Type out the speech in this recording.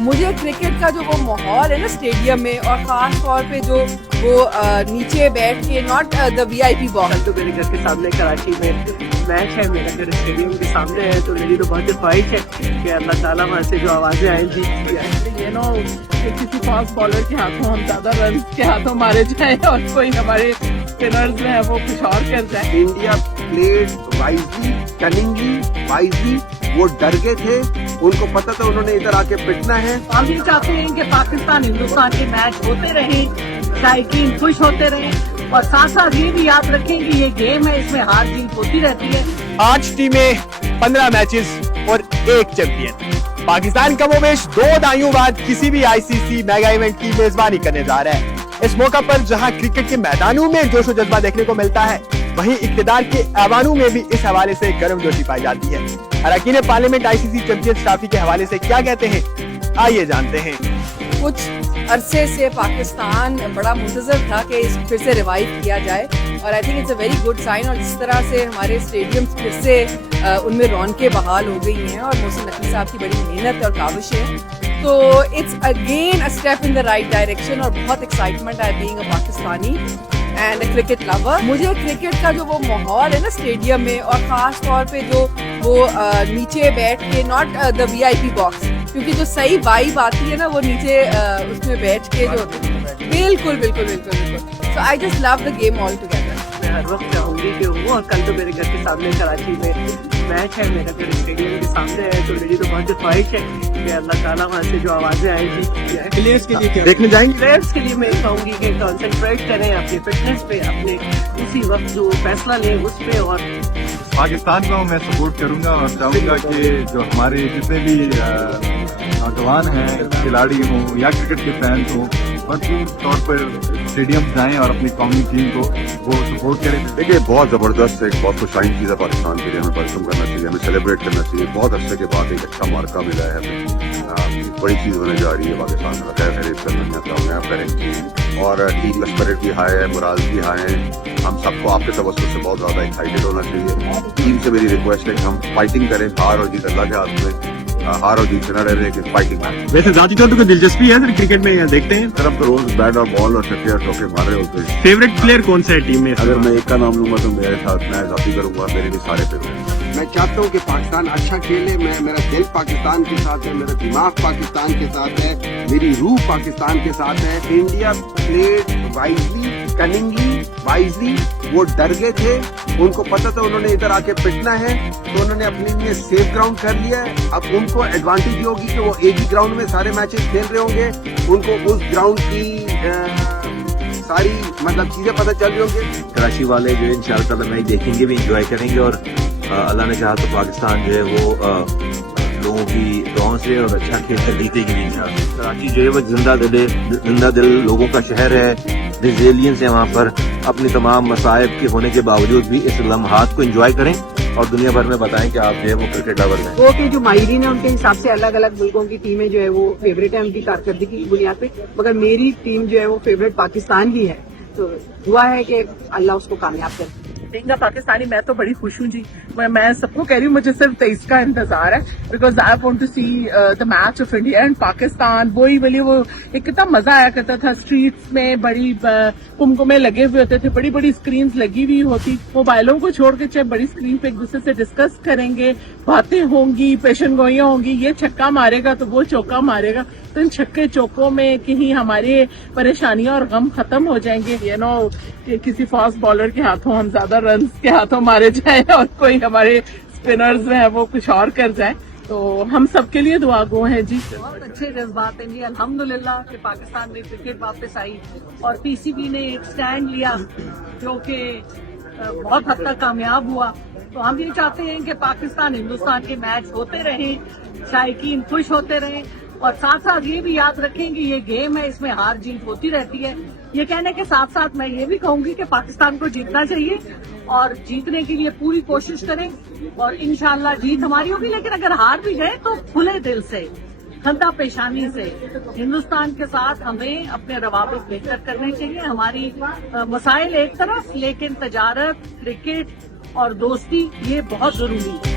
مجھے کرکٹ کا جو وہ ماحول ہے نا اسٹیڈیم میں، اور خاص طور پہ جو وہ نیچے بیٹھ کے ناٹ دا VIP باکس. تو میرے گھر کے سامنے کراچی میں میچ ہے، میرا گھر اسٹیڈیم کے سامنے ہے، تو میری تو بہت خواہش ہے کہ اللہ تعالیٰ وہاں سے جو آوازیں آئیں گی کسی فاسٹ بالر کے ہاتھوں ہم زیادہ رنز کے ہاتھوں مارے جائیں اور کوئی ہمارے اسپنرز جو ہیں وہ کچھ اور کر جائیں. انڈیا پلیڈ وائزلی کننگلی وائزلی، وہ ڈر گئے تھے، ان کو پتا تھا انہوں نے ادھر آ کے پٹنا ہے. ہم بھی چاہتے ہیں کہ پاکستان ہندوستان کے میچ ہوتے رہیں، شائقین خوش ہوتے رہیں، اور ساتھ ساتھ یہ بھی یاد رکھیں کہ یہ گیم ہے، اس میں ہار جیت ہوتی رہتی ہے. 8 ٹیمیں 15 میچز اور 1 چیمپئن. پاکستان کم و بیش 2 دہائیوں بعد کسی بھی ICC میگا ایونٹ کی میزبانی کرنے جا رہا ہے. اس موقع پر جہاں کرکٹ کے میدانوں میں جوش و جذبہ دیکھنے کو ملتا ہے، وہیں اقتدار کے ایوانوں میں بھی اس حوالے سے گرم جوشی پائی جاتی ہے. اراکین پارلیمنٹ ICC چیمپئنز ٹرافی کے حوالے سے کیا کہتے ہیں، آئیے جانتے ہیں. کچھ عرصے سے پاکستان بڑا منتظر تھا کہ اس پھر سے ریوائیو کیا جائے، اور I think it's a very good sign. اور جس طرح سے ہمارے اسٹیڈیمس پھر سے ان میں رونقیں بحال ہو گئی ہیں، اور محسن نقوی صاحب کی بڑی محنت اور کاوش ہے، تو it's again a step in the right direction. اور بہت ایکسائٹمنٹ ہے being a Pakistani and a cricket lover. مجھے کرکٹ کا جو وہ ماحول ہے نا اسٹیڈیم میں، اور خاص طور پہ جو وہ نیچے بیٹھ کے ناٹ دا VIP باکس، کیونکہ جو صحیح وائب آتی ہے نا وہ نیچے اس میں بیٹھ کے جو بالکل بالکل بالکل بالکل. So I just love the game all together. میں ہر وقت چاہوں گی کہ وہ کل تو میرے گھر کے سامنے کراچی میں میچ ہے، میرا گھر اسٹیڈیم کے سامنے ہے، تو میری تو بہت خواہش ہے کہ اللہ تعالیٰ وہاں سے جو آوازیں آئیں گی پلیئرز کے لیے دیکھنے جائیں گے. پلیئرس کے لیے میں کہوں گی کہ کنسنٹریٹ کریں اپنی فٹنس پہ، اپنے اسی وقت جو فیصلہ لیں اس پہ. اور پاکستان کو میں سپورٹ کروں گا اور چاہوں گا کہ جو ہمارے جتنے بھی نوجوان ہیں، کھلاڑی ہوں یا کرکٹ کے فینس ہوں، بھرپور طور پر اسٹیڈیم جائیں اور اپنی قومی ٹیم کو وہ سپورٹ کریں. دیکھیے بہت زبردست ایک بہت خوشائن چیز ہے پاکستان کے لیے، ہمیں ویلکم کرنا چاہیے، ہمیں سیلیبریٹ کرنا چاہیے. بہت عرصے کے بعد ایک اچھا مارکا ملا ہے ہمیں، بڑی چیز ہونے جا رہی ہے پاکستان میں. خیر خیریت کرنا کامیاب کریں، اور ٹیم کا اسپرٹ بھی ہائی ہے، مرال بھی ہائی ہے. ہم سب کو آپ کے توسط سے بہت زیادہ ایکسائٹیڈ ہونا چاہیے. ٹیم سے میری ریکویسٹ ہے کہ ہم فائٹنگ کریں، ہار اور جیت اللہ کے ہاتھ میں، ہار اور جیت سے نہ رہے لیکن فائٹنگ میں. ویسے ذاتی طور پہ کوئی دلچسپی ہے کرکٹ میں دیکھتے ہیں؟ سر ہم تو روز بیٹ اور بال اور چھکے اور چوکے مار رہے ہوتے ہیں. فیوریٹ پلیئر کون سا ہے ٹیم میں؟ اگر میں ایک کا نام لوں گا تو میرے ساتھ میں ذاتی کروں گا، میرے لیے سارے فیوریٹ. میں چاہتا ہوں کہ پاکستان اچھا کھیلے. میرا دل پاکستان کے ساتھ ہے، میرا دماغ پاکستان کے ساتھ ہے، میری روح پاکستان کے ساتھ ہے. انڈیا پلیڈ وائزلی کننگلی وائزلی، وہ ڈر گئے تھے، ان کو پتا تھا انہوں نے ادھر آ کے پٹنا ہے، تو انہوں نے اپنے لیے سیف گراؤنڈ کر لیا ہے. اب ان کو ایڈوانٹیج یہ ہوگی کہ وہ ایک ہی گراؤنڈ میں سارے میچز کھیل رہے ہوں گے. ان کو اس گراؤنڈ کی ساری چیزیں پتہ چل رہی ہوں گے. کراچی والے جو ہے انشاءاللہ تعالی میچ دیکھیں گے بھی، انجوائے کریں گے، اور اللہ نے چاہا تو پاکستان جو ہے وہ لوگوں کی دعاؤں سے اور اچھا کھیل کر جیتے گی انشاءاللہ. کراچی جو ہے وہ زندہ دل لوگوں کا شہر ہے، ریزیلینس ہے وہاں پر. اپنی تمام مصائب کے ہونے کے باوجود بھی اس لمحات کو انجوائے کریں اور دنیا بھر میں بتائیں کہ آپ جو ہے وہ کرکٹ لور ہیں. وہ کہ جو ماہرین ہیں ان کے حساب سے الگ الگ ملکوں کی ٹیمیں جو ہے وہ فیوریٹ ہیں ان کی کارکردگی کی بنیاد پہ، مگر میری ٹیم جو ہے وہ فیوریٹ پاکستان کی ہے. تو دعا ہے کہ اللہ اس کو کامیاب کرے. پاکستانی میں تو بڑی خوش ہوں جی. میں سب کو کہہ رہی ہوں مجھے صرف 23 کا انتظار ہے، because I want to see the match of India and Pakistan. وہی وہ ایک کتنا مزہ آیا کرتا تھا. اسٹریٹس میں بڑی کمکمے لگے ہوئے ہوتے تھے، بڑی بڑی اسکرینز لگی ہوئی ہوتی. موبائلوں کو چھوڑ کے چاہے بڑی اسکرین پہ ایک دوسرے سے ڈسکس کریں گے، باتیں ہوں گی، پیشن گوئیاں ہوں گی. یہ چھکا مارے گا تو وہ چوکا مارے گا، تو ان چھکے چوکوں میں کہیں ہماری پریشانیاں اور غم ختم ہو جائیں گے. کہ کسی فاسٹ بالر کے ہاتھوں ہم زیادہ رنز کے ہاتھوں مارے جائیں اور کوئی ہمارے اسپنرز ہیں وہ کچھ اور کر جائیں. تو ہم سب کے لیے دعا گو ہیں جی. بہت اچھے جذبات ہیں جی، الحمدللہ کہ پاکستان میں کرکٹ واپس آئی اور PCB نے ایک اسٹینڈ لیا جو کہ بہت حد تک کامیاب ہوا. تو ہم یہ چاہتے ہیں کہ پاکستان ہندوستان کے میچ ہوتے رہیں، شائقین خوش ہوتے رہیں، اور ساتھ ساتھ یہ بھی یاد رکھیں کہ یہ گیم ہے، اس میں ہار جیت ہوتی رہتی ہے. یہ کہنے کے ساتھ ساتھ میں یہ بھی کہوں گی کہ پاکستان کو جیتنا چاہیے اور جیتنے کے لیے پوری کوشش کریں، اور انشاءاللہ جیت ہماری ہوگی. لیکن اگر ہار بھی گئے تو کھلے دل سے، خندہ پیشانی سے ہندوستان کے ساتھ ہمیں اپنے روابط بہتر کرنے چاہیے. ہماری مسائل ایک طرف، لیکن تجارت، کرکٹ اور دوستی یہ بہت ضروری ہے.